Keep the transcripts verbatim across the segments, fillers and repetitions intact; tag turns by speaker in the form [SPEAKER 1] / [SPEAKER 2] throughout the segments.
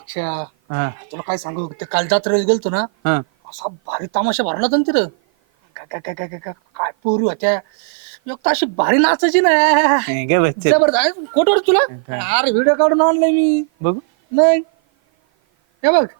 [SPEAKER 1] अच्छा
[SPEAKER 2] तुला काय सांगू ते काल जत्रेला गेलतो ना
[SPEAKER 1] हा
[SPEAKER 2] असा भारी तमाशा भरला होता ना तिथं काय काय काय काय काय काय काय पोरी होत्या एक तर अशी भारी नाचायची ना
[SPEAKER 1] गे बच्चे
[SPEAKER 2] जबरदस्त कोटवर तुला अरे व्हिडिओ काढून आणलाय मी
[SPEAKER 1] बघू
[SPEAKER 2] नाही हे बघ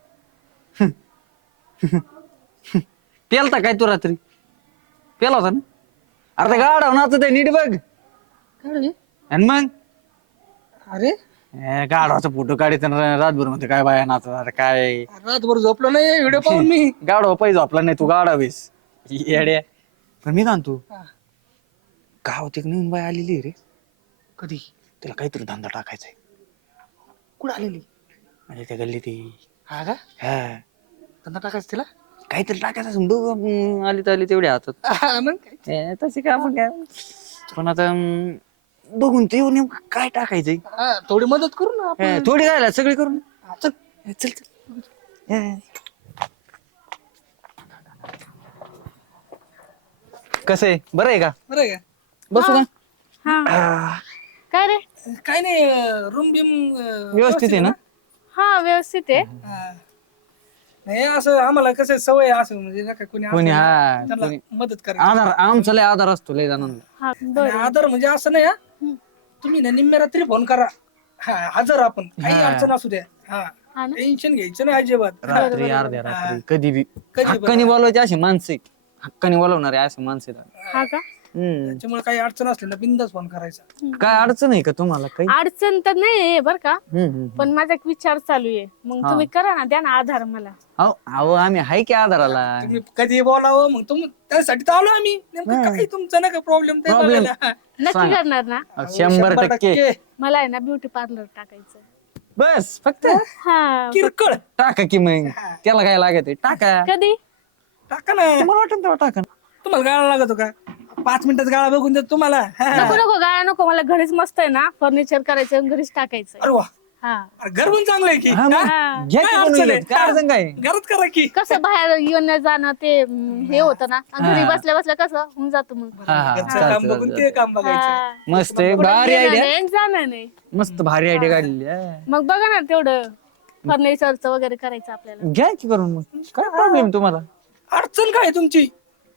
[SPEAKER 1] पेलता काय तू रात्री पेला होता ना अरे ते गाड नाचत आहे नीट बघ
[SPEAKER 2] काय रे?
[SPEAKER 1] आणि मग
[SPEAKER 2] अरे
[SPEAKER 1] गाढवाचा फोटो काढायचा ना रातभर म्हणते काय बाया नाचत अरे काय
[SPEAKER 2] रातभर झोपलो नाही व्हिडिओ पाहून मी
[SPEAKER 1] गाढवा पाहिजे आपला नाही तू गाढावीस येड्या पण मी सांगतो
[SPEAKER 2] हा.
[SPEAKER 1] गावात एक नवीन बाय आलेली आहे रे
[SPEAKER 2] कधी
[SPEAKER 1] तिला काहीतरी धंदा टाकायचा आहे
[SPEAKER 2] कुठं आलेली
[SPEAKER 1] म्हणजे त्या गल्ली ती
[SPEAKER 2] हा का
[SPEAKER 1] हा
[SPEAKER 2] धंदा टाकायचं तिला
[SPEAKER 1] काहीतरी टाकायचं असं बघ आपण आली तर आली तेवढी हातात
[SPEAKER 2] हा, मग काय
[SPEAKER 1] ए, तशी काय आपण काय पण आता अं, बघून ते नेमकं काय टाकायचंय
[SPEAKER 2] हा, थोडी मदत करू ना आपण
[SPEAKER 1] ए, थोडी काय सगळी करून
[SPEAKER 2] हा, चल
[SPEAKER 1] ए, चल चल ए. कसं आहे बरं आहे का
[SPEAKER 2] बरं आहे
[SPEAKER 1] बसू का
[SPEAKER 3] हा काय रे
[SPEAKER 2] का काय नाही रूम बिम अं,
[SPEAKER 1] व्यवस्थित आहे ना
[SPEAKER 3] हा व्यवस्थित आहे
[SPEAKER 2] हा. नाही असं आम्हाला कसं सवय आहे असं म्हणजे नका कोणी
[SPEAKER 1] कोणी
[SPEAKER 2] असलं ना,
[SPEAKER 1] हा
[SPEAKER 2] त्यांना
[SPEAKER 1] कोणी
[SPEAKER 2] मदत करा
[SPEAKER 1] आधार आमचा लय आधार असतो लय जणांना
[SPEAKER 3] हा बरं
[SPEAKER 2] आदर म्हणजे असं नाही हा. तुम्ही ना निम्म्या रात्री फोन करा हा हजर आपण काही
[SPEAKER 1] हा.
[SPEAKER 2] अडचण असू द्या हा
[SPEAKER 3] हा ना
[SPEAKER 2] टेन्शन घ्यायचं नाही अजिबात
[SPEAKER 1] रात्री अर्ध्या रात्री कधी बी
[SPEAKER 2] कधी
[SPEAKER 1] हक्काने बोलवायचे असे माणसं आहेत. हक्काने बोलवणारे असे माणसं आहेत.
[SPEAKER 3] हा का
[SPEAKER 1] हम्म
[SPEAKER 2] त्याच्यामुळे काही अडचण असली ना बिंदास फोन करायचा
[SPEAKER 1] काय अडचण आहे का तुम्हाला काही
[SPEAKER 3] अडचण तर नाही बर का
[SPEAKER 1] हम्म, हम्म.
[SPEAKER 3] पण माझा एक विचार चालू आहे मग तुम्ही करा ना द्या ना आधार मला
[SPEAKER 1] अहो अहो, आम्ही हाय की आधाराला
[SPEAKER 2] तुम्ही कधी बोलावं मग तुम्ही त्यासाठी तर आलो आम्ही नेमकं काय तुमचं नका प्रॉब्लेम ते
[SPEAKER 1] Problem.
[SPEAKER 2] बघायला.
[SPEAKER 3] नक्की करणार ना
[SPEAKER 1] अहो, शंभर टक्के
[SPEAKER 3] मला आहे ना ब्युटी पार्लर टाकायचं
[SPEAKER 1] बस फक्त
[SPEAKER 3] हा
[SPEAKER 2] किरकोळ
[SPEAKER 1] टाका की मग त्याला काय लागत आहे टाका
[SPEAKER 3] कधी
[SPEAKER 2] टाका ना
[SPEAKER 1] तुम्हाला वाटत तेव्हा टाका ना.
[SPEAKER 2] तुम्हाला गाळा लागतो का पाच मिनिटात गाळा बघून देतो तुम्हाला हा.
[SPEAKER 3] नको नको गाळा नको मला घरीच मस्त आहे ना फर्निचर करायचं आणि घरीच टाकायचं
[SPEAKER 2] अरे वा
[SPEAKER 3] हा
[SPEAKER 2] अरे घर पण चांगलं आहे की
[SPEAKER 1] हा, मग
[SPEAKER 3] हा.
[SPEAKER 1] घ्या की
[SPEAKER 2] काय
[SPEAKER 1] बनवून
[SPEAKER 2] अडचण आहे?
[SPEAKER 1] घेत. काय अडचण काय
[SPEAKER 2] घरात करा की
[SPEAKER 3] कसं बाहेर येणं जाणं ते अं, हे होतं ना आणि घरी बसल्या बसल्या कसं होऊन जातं मग
[SPEAKER 1] हा हा
[SPEAKER 2] घरचं
[SPEAKER 1] चालतं,
[SPEAKER 2] काम बघून
[SPEAKER 1] चालतं.
[SPEAKER 2] ते काम बघायचं
[SPEAKER 3] हा.
[SPEAKER 1] मस्त आहे
[SPEAKER 3] कुठं
[SPEAKER 1] भारी
[SPEAKER 3] येणं
[SPEAKER 1] आयडिया
[SPEAKER 3] नाही आणि जाणं नाही
[SPEAKER 1] मस्त भारी आयडिया काढलेली आहे.
[SPEAKER 3] मग बघा ना तेवढं फर्निचरचं वगैरे करायचं आपल्याला
[SPEAKER 1] घ्या की करून मग काय प्रॉब्लेम तुम्हाला
[SPEAKER 2] अडचण काय आहे तुमची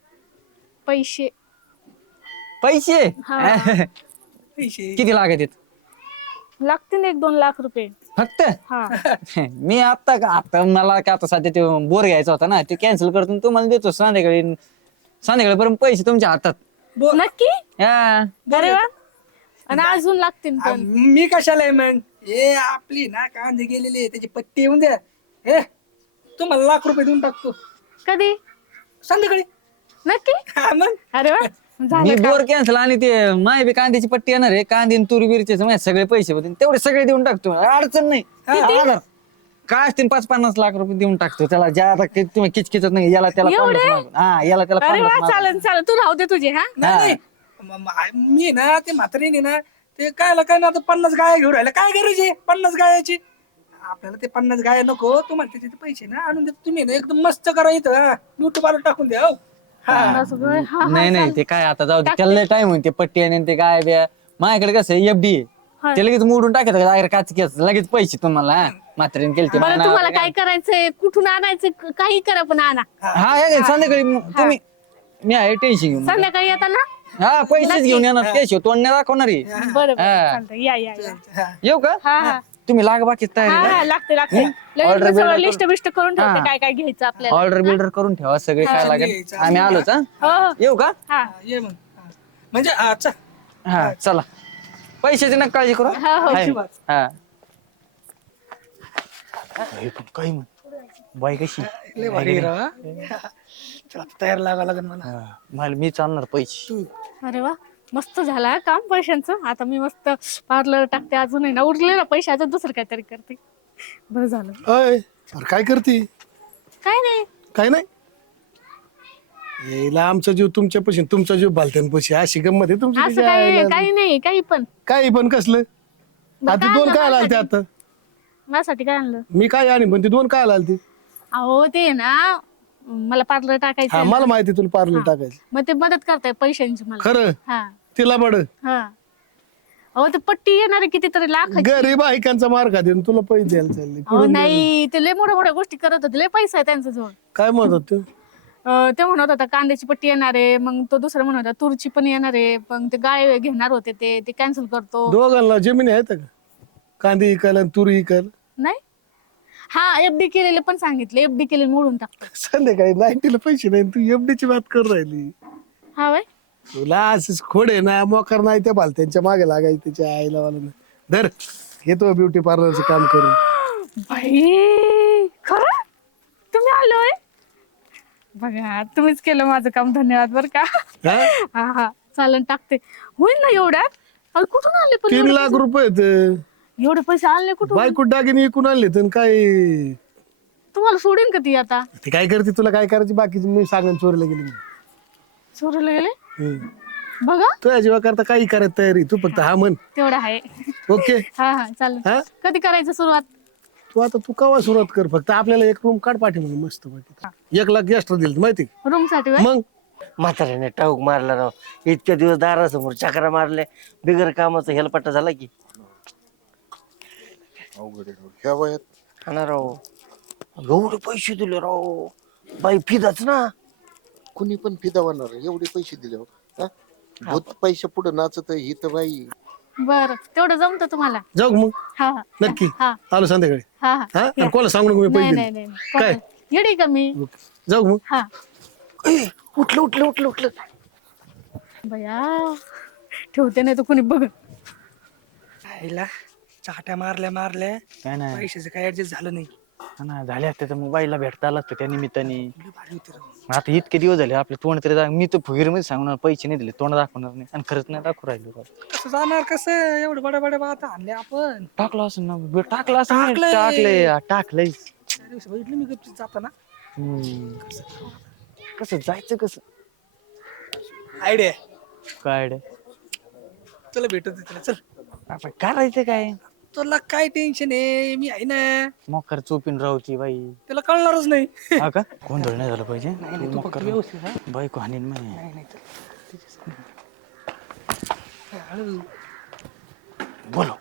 [SPEAKER 3] पैसे
[SPEAKER 1] पैसे
[SPEAKER 3] हा.
[SPEAKER 2] पैसे
[SPEAKER 1] किती लागत आहेत
[SPEAKER 3] लागतील एक दोन लाख रुपये
[SPEAKER 1] फक्त
[SPEAKER 3] हा
[SPEAKER 1] मी आता का आता मला का आता सध्या ते बोर घ्यायचा होता ना ते कॅन्सल करतो आणि तुम्हाला देतो संध्याकाळी संध्याकाळपर्यंत पैसे तुमच्या हातात
[SPEAKER 2] बोल.
[SPEAKER 3] नक्की
[SPEAKER 1] हा
[SPEAKER 3] अरे वा आणि अजून लागतील
[SPEAKER 2] आ,
[SPEAKER 3] पण
[SPEAKER 2] मी कशाला आहे मग हे आपली ना कांदे गेलेली आहे, त्याची पट्टी येऊन द्या हे तुम्हाला लाख रुपये देऊन टाकतो
[SPEAKER 3] कधी
[SPEAKER 2] संध्याकाळी
[SPEAKER 3] नक्की
[SPEAKER 2] हा मग
[SPEAKER 3] अरे वा
[SPEAKER 1] मी
[SPEAKER 3] झालं का?
[SPEAKER 1] बोर कॅन्सल आणि ते माय बी कांद्याची पट्टी येणार आहे कांदे आणि तुरी बिरीचे माझे सगळे पैसे होते तेवढे सगळे देऊन टाकतो अडचण नाही आधार. काय असतील पाच पन्नास लाख रुपये देऊन टाकतो त्याला ज्या आता काही तुम्ही किचकिचत नाही याला त्याला
[SPEAKER 3] एवढे?
[SPEAKER 1] पन्नास मागून. हा याला त्याला
[SPEAKER 3] अरे वा
[SPEAKER 1] पन्नास मागून.
[SPEAKER 3] चालेल चालेल तू राहू दे तुझे हा
[SPEAKER 2] नाही नाही म- म- मी ना ते म्हातारीने ना ते काय काय ना आता पन्नास गाया घेऊन राहिल्या काय गरज आहे पन्नास गायाची आपल्याला ते पन्नास गाया नको तुम्हाला त्याचे ते पैसे ना आणून देतो तुम्ही ना एकदम मस्त करा इथं युट्यूबला टाकून द्या हो हा
[SPEAKER 3] पन्नास रुपये, हा, हा,
[SPEAKER 1] नाही नाही
[SPEAKER 3] चालेल.
[SPEAKER 1] ते काय आता जाऊ दे त्याला टाइम होईल ते पट्टी आणि ते काय ब्या माझ्याकडे कसं एफ डी
[SPEAKER 3] हा.
[SPEAKER 1] ते लगेच मोडून टाकत डायरेक्ट काच केस लगेच पैसे तुम्हाला हा. म्हातारीने केले ते
[SPEAKER 3] बरं तुम्हाला काय करायचंय कुठून आणायचं क- काही करा पण आणा
[SPEAKER 1] हा या या, संध्याकाळी मग तुम्ही मी आहे टेन्शन घेऊन
[SPEAKER 3] संध्याकाळी येताना
[SPEAKER 1] हा पैसेच घेऊन येणार ते शिव तोंड नाही दाखवणार आहे.
[SPEAKER 3] बरं बरं
[SPEAKER 1] हा.
[SPEAKER 3] चालतं या या या
[SPEAKER 2] हा.
[SPEAKER 1] येऊ का
[SPEAKER 3] हा हा
[SPEAKER 1] तुम्ही लाग बाकी
[SPEAKER 3] हा
[SPEAKER 1] तयारी
[SPEAKER 3] हा लागते लागते
[SPEAKER 1] Order
[SPEAKER 3] लगेच
[SPEAKER 1] बिर्डर
[SPEAKER 3] लिस्ट बिस्ट करून ठेवते
[SPEAKER 1] हा.
[SPEAKER 3] काय काय घ्यायचं आपल्याला
[SPEAKER 1] ऑर्डर बिल्डर करून ठेवा सगळे काय लागेल
[SPEAKER 2] घ्यायचं.
[SPEAKER 1] आम्ही आलोच हा
[SPEAKER 3] हो हो
[SPEAKER 1] येऊ का
[SPEAKER 3] हा
[SPEAKER 2] ये मग हा. म्हणजे अच्छा
[SPEAKER 1] हा चला पैशाची नका काळजी करू
[SPEAKER 3] हो, हो.
[SPEAKER 1] आहे. हा हे पण काही म्हण बाई कशी
[SPEAKER 2] लय भारी आहे राव, हा. चला आता तयार लागावं लागेल मला
[SPEAKER 1] हा, मला मी चालणार पैसे
[SPEAKER 2] तू
[SPEAKER 3] अरे वा मस्त झालं हा काम पैशांचं आता मी मस्त पार्लर टाकते अजून आहे ना उरले ना पैसे अजून दुसरं काहीतरी करते बरं झालं
[SPEAKER 4] अय अरे काय करते
[SPEAKER 3] काय नाही
[SPEAKER 4] काय नाही यायला आमचा जीव तुमच्यापाशी तुमचा जीव बालत्यांपाशी अशी गंमत आहे तुमची
[SPEAKER 3] असं
[SPEAKER 4] त्याच्या
[SPEAKER 3] काही
[SPEAKER 4] आईला.
[SPEAKER 3] काही नाही काही पण
[SPEAKER 4] काही पण कसलं
[SPEAKER 3] बरं,
[SPEAKER 4] आता
[SPEAKER 3] काय
[SPEAKER 4] दोन
[SPEAKER 3] आणलं
[SPEAKER 4] काय आलते
[SPEAKER 3] माझ्यासाठी?
[SPEAKER 4] आता
[SPEAKER 3] माझ्यासाठी काय आणलं
[SPEAKER 4] मी काय आणि पण ते दोन काय आलते
[SPEAKER 3] अहो ते आहे ना मला पार्लर टाकायचं
[SPEAKER 4] हा
[SPEAKER 3] आहे
[SPEAKER 4] मला
[SPEAKER 3] ना.
[SPEAKER 4] माहिती तुला पार्लर टाकायचं
[SPEAKER 3] मग ते मदत करताय पैशांची मला
[SPEAKER 4] खरं
[SPEAKER 3] हा
[SPEAKER 4] तिला बड
[SPEAKER 3] हा अहो ते पट्टी येणार आहे कितीतरी लाखाची.
[SPEAKER 4] गरीब ऐकांचा मार खाते आणि तुला पैसे द्यायला चालले
[SPEAKER 3] अहो नाही ते लय मोठ्या मोठ्या गोष्टी करत होते, लय पैसा आहे त्यांच्या जवळ.
[SPEAKER 4] काय म्हणत तू
[SPEAKER 3] अं, ते म्हणत होता कांद्याची पट्टी येणार आहे, मग तो दुसरा म्हणत होता तुरची पण येणार आहे, पण ते गाय घेणार होते ते ते कॅन्सल करतो.
[SPEAKER 4] दोघांना जमिनी आहेत का? कांदे इकायला आणि तुरी इकायला
[SPEAKER 3] नाही हा एफडी केलेले पण सांगितले, एफडी केलेले मोडून टाकतो.
[SPEAKER 4] संध्याकाळी नाईन्टीला पैसे नाही तू एफडीची बात कर राहिली.
[SPEAKER 3] हा वय
[SPEAKER 4] तुला असंच खोड आहे ना, मोकार नाही त्या बालत्यांच्या मागे लागायचं त्याच्या आईला वाला नाही. धर येतो ब्युटी पार्लरचं काम करून.
[SPEAKER 3] बाई खरं तुम्ही आलोय बघा, तुम्हीच केलं माझं काम, धन्यवाद बरं का.
[SPEAKER 4] हा?
[SPEAKER 3] हा हा चालन टाकते. होईल ना एवढ्यात? अहो, कुठून आले पण
[SPEAKER 4] तीन
[SPEAKER 3] एवढे
[SPEAKER 4] लाख रुपये आहेत.
[SPEAKER 3] पैसे? एवढे पैसे आणले कुठून?
[SPEAKER 4] बायको दागिने इकून आणले तर काय
[SPEAKER 3] तुम्हाला सोडीन का ती आता?
[SPEAKER 4] ते काय करते तुला काय करायची बाकीची मी सांगून चोरीला गेली.
[SPEAKER 3] चोरीला गेले
[SPEAKER 4] हम्म.
[SPEAKER 3] बघा,
[SPEAKER 4] तुझ्या जीवा करता काही करत तयारी तू फक्त हा म्हण.
[SPEAKER 3] तेवढं आहे.
[SPEAKER 4] ओके
[SPEAKER 3] हा हा चालेल.
[SPEAKER 4] हा
[SPEAKER 3] कधी करायचं सुरुवात?
[SPEAKER 4] तू आता तू कवा सुरुवात कर, फक्त आपल्याला एक रूम काढ पाठी म्हणून मस्त बाकी एक लाख एक्स्ट्रा दिल माहिती
[SPEAKER 3] रूम साठी व्हय?
[SPEAKER 4] मग
[SPEAKER 5] म्हाताऱ्याने टाऊक मारला राव. इतक्या दिवस दारासमोर चक्रा मारले, बिगर कामाचा हेलपट्टा झाला की.
[SPEAKER 6] ह्या वयात
[SPEAKER 5] हा ना राव, एवढे पैसे दिले राव. बाई फिदाच ना.
[SPEAKER 6] कुणी पण फिदा होणार एवढे पैसे दिले हो. हा? भूत पैसे पुढे नाचत ही तर बाई.
[SPEAKER 3] बरं तेवढं जमतं तुम्हाला?
[SPEAKER 4] जाऊ मग
[SPEAKER 3] हा हा
[SPEAKER 4] नक्की
[SPEAKER 3] हा
[SPEAKER 4] आलो संध्याकाळी.
[SPEAKER 3] हा हा
[SPEAKER 4] हा आणि कोणाला सांगू नको मी
[SPEAKER 3] नाही
[SPEAKER 4] पैसे
[SPEAKER 3] नाही
[SPEAKER 4] दिले.
[SPEAKER 3] नाही
[SPEAKER 4] काय?
[SPEAKER 3] कोणाला- येडी का मी?
[SPEAKER 4] जाऊ मग.
[SPEAKER 3] हा
[SPEAKER 5] ए, उठलं उठलं उठलं उठलं.
[SPEAKER 3] बया ठेवते नाही तर कोणी बघ.
[SPEAKER 2] आईला चाट्या मारल्या मारल्या
[SPEAKER 1] काय नाही
[SPEAKER 2] पैशाचं काय ऍडजस्ट झालं नाही.
[SPEAKER 1] हा ना, झाले असते तर मोबाईलला भेटता आलं असतं त्या निमित्ताने.
[SPEAKER 2] लय भारी होती राव.
[SPEAKER 1] आता इतके दिवस झाले आपले तोंड तरी दा- मी तर फुगीरमध्ये सांगणार पैसे नाही दिले, तोंड दाखवणार नाही आणि खरंच नाही दाखवू राहिलो राव.
[SPEAKER 2] कसं जाणार कसं एवढं बड्या बड्या बाता आणले आपण.
[SPEAKER 1] टाकलं असं ना बे- टाकलं असं नाही,
[SPEAKER 2] टाकलंय.
[SPEAKER 1] टाकलंय हा, टाकलंय.
[SPEAKER 2] त्या दिवशी बघितलं मी गपचीत जाताना.
[SPEAKER 1] हम्म. कसं जायचं कसं
[SPEAKER 2] आयडिया
[SPEAKER 1] काय रे?
[SPEAKER 2] तुला भेटत तिला चल.
[SPEAKER 1] आपण करायचं काय?
[SPEAKER 2] तुला काय टेन्शन आहे, मी आहे ना.
[SPEAKER 1] मोकर चोपीन राहूची बाई.
[SPEAKER 2] त्याला कळणारच नाही.
[SPEAKER 1] हा का गोंधळ नाही झाला पाहिजे.
[SPEAKER 2] तू फक्त व्यवस्थित हा.
[SPEAKER 1] बायको हानीन म्हणे.
[SPEAKER 2] नाही नाही हळू.
[SPEAKER 1] बोलो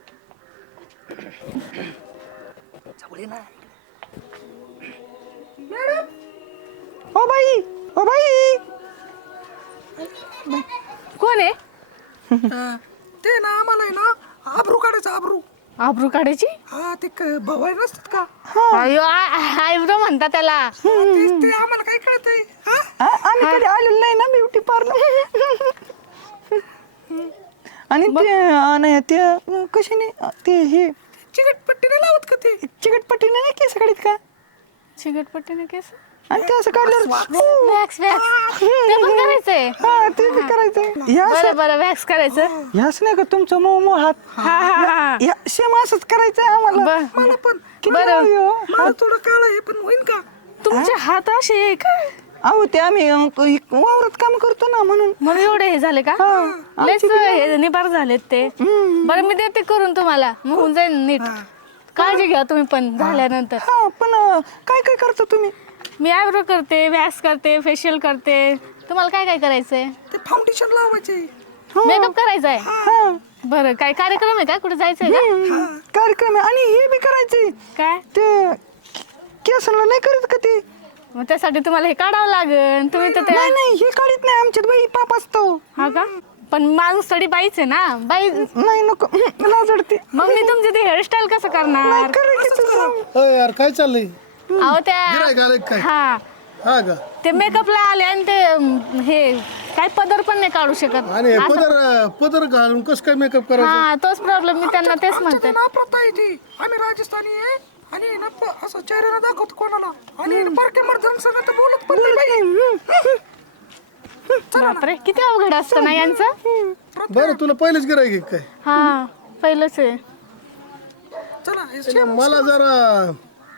[SPEAKER 2] जवळ ये ना.
[SPEAKER 1] ओ बाई ओ बाई
[SPEAKER 3] कोण आहे?
[SPEAKER 2] हा, ते ना आम्हाला आहे ना आबरू काढायचं आबरू.
[SPEAKER 3] आबरू काढायची?
[SPEAKER 2] हा ते क- भवाई नसतात का
[SPEAKER 3] अयो आयब्रो म्हणता त्याला.
[SPEAKER 2] तेच ते आम्हाला काय कळतंय. हा?
[SPEAKER 1] आम्ही कधी आलेलो नाही ना ब्युटी पार्लर. आणि ते अं, नाही ते अं, कशाने अं, ते हे
[SPEAKER 2] चिकटपट्टी नाही लावत का ते?
[SPEAKER 1] चिकटपट्टीने नाही केस काढीत का?
[SPEAKER 3] चिकटपट्टीने केस?
[SPEAKER 1] आणि ते असं काढल्यावर
[SPEAKER 3] वॅक्स वॅक्स ते पण करायचंय?
[SPEAKER 1] हा ते बी करायचंय. या
[SPEAKER 3] बरं बरं वॅक्स करायचं.
[SPEAKER 1] याच नाही का तुमचं मऊ मऊ हात
[SPEAKER 3] हा हा हा
[SPEAKER 1] या सेम असंच करायचंय आम्हाला.
[SPEAKER 3] बर
[SPEAKER 2] मला पण
[SPEAKER 3] बरं
[SPEAKER 2] मला थोडं काळ आहे पण होईन का?
[SPEAKER 3] तुमचे हात असे आहे का?
[SPEAKER 1] अहो ते आम्ही अं, क- वावरात काम करतो ना म्हणून.
[SPEAKER 3] मग एवढे हे झाले का? लयच हे निबार झालेत ते. बरं मी देते करून तुम्हाला, मग होऊन जाईल नीट. काळजी घ्या तुम्ही पण झाल्यानंतर.
[SPEAKER 1] हा पण अं, काय काय करता तुम्ही?
[SPEAKER 3] मी आयब्रो करते, वॅक्स करते, फेशियल करते. तुम्हाला काय काय करायचंय?
[SPEAKER 2] ते फाउंडेशन लावायचे.
[SPEAKER 3] मेकअप करायचा आहे? बरं काय कार्यक्रम आहे का? कुठे जायचंय का?
[SPEAKER 1] हम्म, कार्यक्रम आहे. आणि हे बी करायचंय
[SPEAKER 3] काय
[SPEAKER 1] ते केसाला नाही करत का ते?
[SPEAKER 3] मग त्यासाठी तुम्हाला हे काढावं लागेल. तुम्ही तर
[SPEAKER 1] नाही
[SPEAKER 3] ते
[SPEAKER 1] नाही हे काढीत नाही आमच्यात बाई पाप असतो.
[SPEAKER 3] हा का? पण माणूस तरी बाईच आहे ना. बाई
[SPEAKER 1] नाही नको हम्म, लाज वाटते.
[SPEAKER 3] मग मी तुमचे ते हेअरस्टाईल कसं करणार?
[SPEAKER 1] करायचं
[SPEAKER 4] अय यार काय चाललंय
[SPEAKER 3] अहो त्या
[SPEAKER 4] गिरायक आलंय काय
[SPEAKER 3] हा
[SPEAKER 4] हा का
[SPEAKER 3] ते मेकअपला आले आणि ते अं, हे काय पदर पण नाही काढू शकत.
[SPEAKER 4] आणि हे
[SPEAKER 3] असं-
[SPEAKER 4] पदर पदर घालून कस काय मेकअप करायचं
[SPEAKER 3] हा तोच प्रॉब्लेम मी त्यांना तेच म्हणते.
[SPEAKER 2] ना प्रथा आहे ती. आम्ही राजस्थानी आहे आणि ना प- असं चेहऱ्याला दाखवतो कोणाला आणि परके मर्दन सगळं तर बोलत पण नाही बाई.
[SPEAKER 3] बापरे किती अवघड असतं ना यांचं.
[SPEAKER 4] बरं तुला पहिलेच गिरायक काय
[SPEAKER 3] हा पहिलंच आहे.
[SPEAKER 2] चला हे
[SPEAKER 4] त्याने मला जरा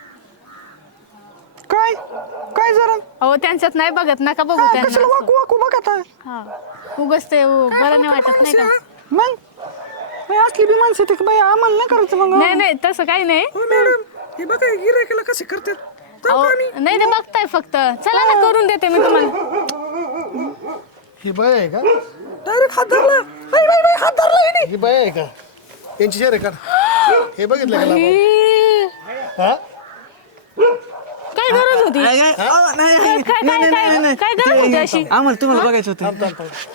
[SPEAKER 1] काय काय जरा
[SPEAKER 3] अहो त्यांच्यात नाही बघत नका बघू
[SPEAKER 1] कशाला
[SPEAKER 3] त्यांना.
[SPEAKER 1] वाकू वाकू बघत आहे.
[SPEAKER 3] हा उगच ते उ- बरं नाही वाटत नाही का?
[SPEAKER 1] मग बाई, असली बी माणसं ते बाई आम्हाला नाही करायचं मग.
[SPEAKER 3] नाही नाही तसं काही नाही.
[SPEAKER 2] हो मॅडम हे बघा गिरायकाला कसे करतात. जाऊ
[SPEAKER 3] अहो,
[SPEAKER 2] का आम्ही?
[SPEAKER 3] नाही ते बघताय फक्त. चला ना करून देते मी तुम्हाला.
[SPEAKER 4] ही बाय आहे का
[SPEAKER 2] डायरेक्ट हात धरला.
[SPEAKER 4] ही बाय आहे का यांची शेर आहे का हे बघितलं का लांब? हा
[SPEAKER 3] काय गरज होती
[SPEAKER 1] काय- काय- अहो, नाही, नाही,
[SPEAKER 3] काय-
[SPEAKER 1] नाही,
[SPEAKER 3] काय-
[SPEAKER 1] नाही, नाही,
[SPEAKER 3] काय गरज होती अशी?
[SPEAKER 1] आम्हाला तुम्हाला बघायचं होतं
[SPEAKER 2] ते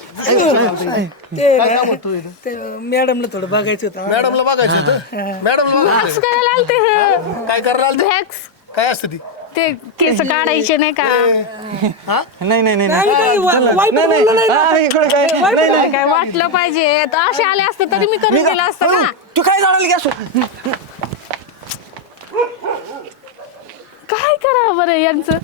[SPEAKER 4] काय काम होतं इथं?
[SPEAKER 2] ते मॅडमला थोडं बघायचं होतं
[SPEAKER 4] मॅडमला बघायचं होतं मॅडमला बघायचं
[SPEAKER 3] वॅक्स करायला आलते
[SPEAKER 4] होतं. काय करायला आलते?
[SPEAKER 3] वॅक्स
[SPEAKER 4] काय असतं ती
[SPEAKER 3] ते केस काढायचे नाही का
[SPEAKER 4] हा
[SPEAKER 1] नाही नाही नाही
[SPEAKER 2] आम्ही काही वा-
[SPEAKER 1] चला.
[SPEAKER 2] वाईट
[SPEAKER 1] नाही,
[SPEAKER 2] बोललो नाही
[SPEAKER 1] नाही.
[SPEAKER 2] ना.
[SPEAKER 1] हा, इकडे काय नाही नाही
[SPEAKER 3] काय वाटलं पाहिजे तर असे आले असते तरी मी करून दिलं असतं ना
[SPEAKER 1] तू काय जाणार गॅस
[SPEAKER 3] काय करावं बरं यांचं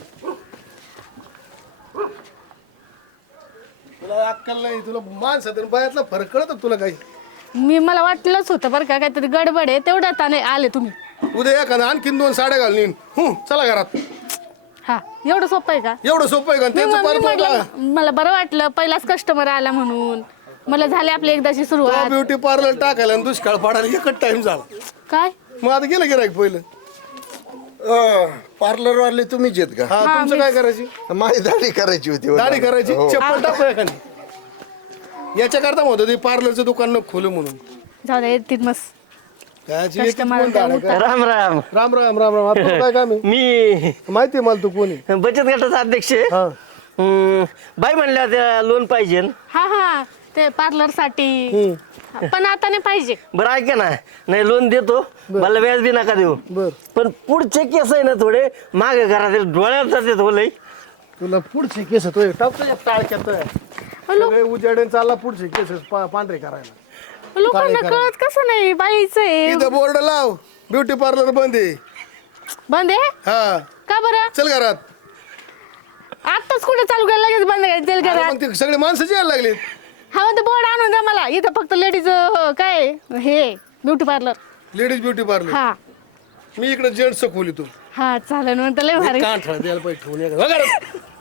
[SPEAKER 4] तुला अक्कल नाही तुला माणसात आणि बायातला फरक कळत तुला काही
[SPEAKER 3] मी मला वाटलंच होतं बरं का काहीतरी गडबड आहे तेवढ्यात आले आले तुम्ही
[SPEAKER 4] उद्या एखादा आणखीन दोन साड्या घालून हं, चला घरात
[SPEAKER 3] हा एवढं सोपं आहे का
[SPEAKER 4] एवढं सोपं आहे का
[SPEAKER 3] मी
[SPEAKER 4] त्यांचं
[SPEAKER 3] मी
[SPEAKER 4] पार
[SPEAKER 3] म्हटलं मला बरं वाटलं पहिलाच कस्टमर आला म्हणून मला झाली आपली एकदाची सुरुवात
[SPEAKER 4] ब्युटी पार्लर टाकायला आणि दुष्काळ पाडायला एकच टाइम झाला
[SPEAKER 3] काय
[SPEAKER 4] मग आता गेलं गिरायक पहिलं
[SPEAKER 6] पार्लर वाले तुम्हीच येत का
[SPEAKER 4] हा तुमचं काय करायची
[SPEAKER 6] माझी दाढी करायची होती हो.
[SPEAKER 4] दाढी करायची
[SPEAKER 6] हो.
[SPEAKER 4] चप्पल टाकू एखादी याच्या करता म्हणतो ते पार्लरचं दुकान नको खोलू म्हणून
[SPEAKER 3] जाऊ दे येतील मस्त
[SPEAKER 4] कायची एकच
[SPEAKER 3] Customer
[SPEAKER 4] कोण दाढी
[SPEAKER 3] उठा.
[SPEAKER 4] काय?
[SPEAKER 5] राम राम
[SPEAKER 4] राम राम राम राम आता काय काम आहे
[SPEAKER 5] मी
[SPEAKER 4] माहिती आहे मला तू कोणी
[SPEAKER 5] बचत गटाचा अध्यक्ष आहे.
[SPEAKER 4] हा
[SPEAKER 5] हम्म, बाई म्हणल्या त्या लोन पाहिजे
[SPEAKER 3] हा हा ते पार्लर साठी पण आता नाही पाहिजे
[SPEAKER 5] बरं ऐका ना नाही लोन देतो मला व्याज बी नका देऊ
[SPEAKER 4] बर
[SPEAKER 5] पण पुढचे केस आहे ना थोडे मागे घरात डोळ्यात जाते हो लई
[SPEAKER 4] तुला पुढचे केस तो टाकतो टाळक्यात सगळे उजेडे चालला पुढचे केस पा- पांढरे करायला
[SPEAKER 3] लोकांना कळत कसं नाही बाईच आहे
[SPEAKER 4] इथं बोर्ड लाव ब्युटी पार्लर बंद आहे
[SPEAKER 3] बंद आहे
[SPEAKER 4] हा
[SPEAKER 3] का बरं
[SPEAKER 4] चल घरात
[SPEAKER 3] आताच कुठे चालू करायला लगेच बंद करायचं तेल
[SPEAKER 4] अरे
[SPEAKER 3] घरात
[SPEAKER 4] मग ते सगळे माणसं यायला लागले
[SPEAKER 3] हा म्हणते बोर्ड आणून द्या मला इथं फक्त लेडीज काय हे beauty parlour
[SPEAKER 4] ladies beauty parlour
[SPEAKER 3] हा
[SPEAKER 4] मी इकडे जेंट्स खोली तू
[SPEAKER 3] हा चालेल म्हणतं लय भारी
[SPEAKER 4] कांठळा द्यायला पाहिजे ठेवून ये. हो घरात.